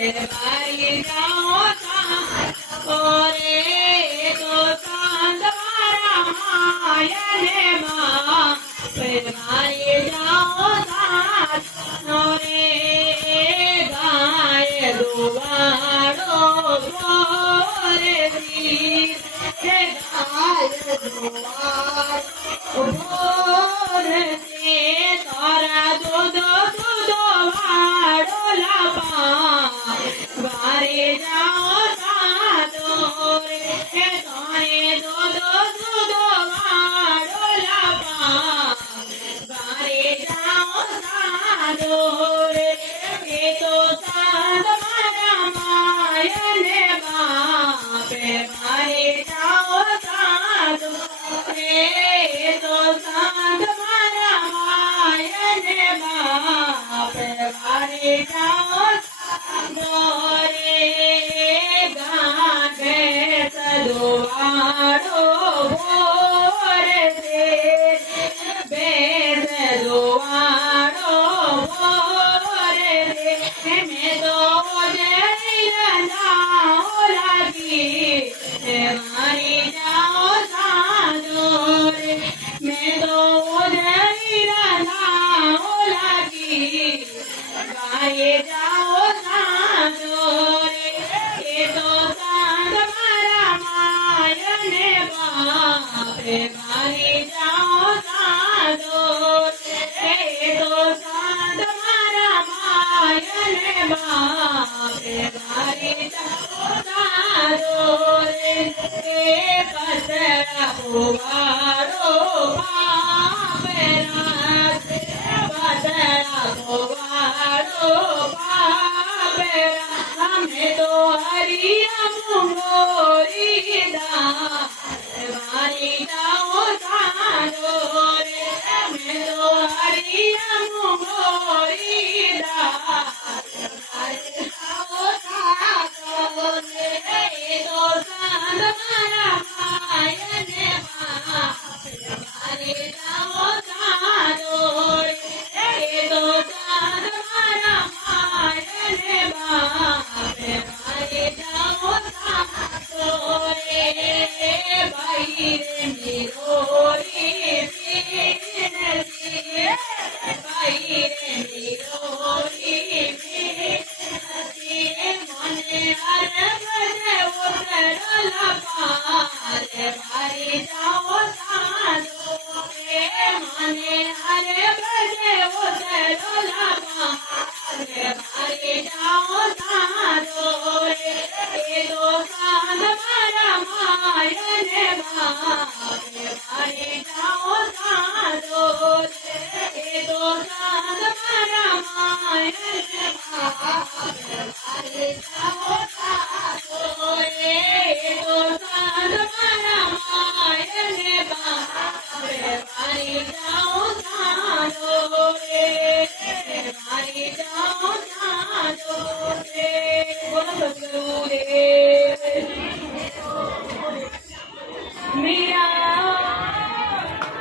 मारी जाओ ओरे तो चांद मारा मायने मारी जाओ ओरे गाय दुबारो गोरे वीर गाय दुबारो गोरे तारा दूधो दूधो वाड़ो लापा बारे जाओ सादोरे तारे दूधो दूधो वाड़ो लापा बारे जाओ सादोरे ये तो साद मारा मायने बापे बारे जाओ सादोरे तो साद मारा मायने बापे बारे जाओ सादोरे गागे सदुवाड़ो भोरे से बेद दुवाड़ो भोरे से मैं तो जय जाओ लगी मारी जाओ सादोरे मैं तो जय जाओ लगी गाये जाओ सादोरे ये तो चांद मारा मायने बापे मारी जाओ सादोरे ये तो चांद मारा मायने बापे मारी जाओ सादोरे बसरा भुवारो पापेरा बसरा भुवारो पापेरा हमें तो हरिया मुंगोरी दा मारी जाओ सादोरे हमें तो हरिया मुंगोरी दा मारी जाओ सादोरे ये तो चांद मारा मायने मारी जाओ सादोरे ये तो चांद मारा मायने बापे मारी जाओ सादोरे भाई रे निरोरी बिनती भाई रे निरोरी बिनती मने हर बजे उतरला पार भाई जाओ सादोरे मने हर बजे उतरला पार भाई जाओ सादोरे ये तो चांद मारा मायने बापे भाई जाओ सादोरे ये तो चांद मारा मायने बापे भाई जाओ सादोरे ये तो चांद मारा मायने बापे भाई जाओ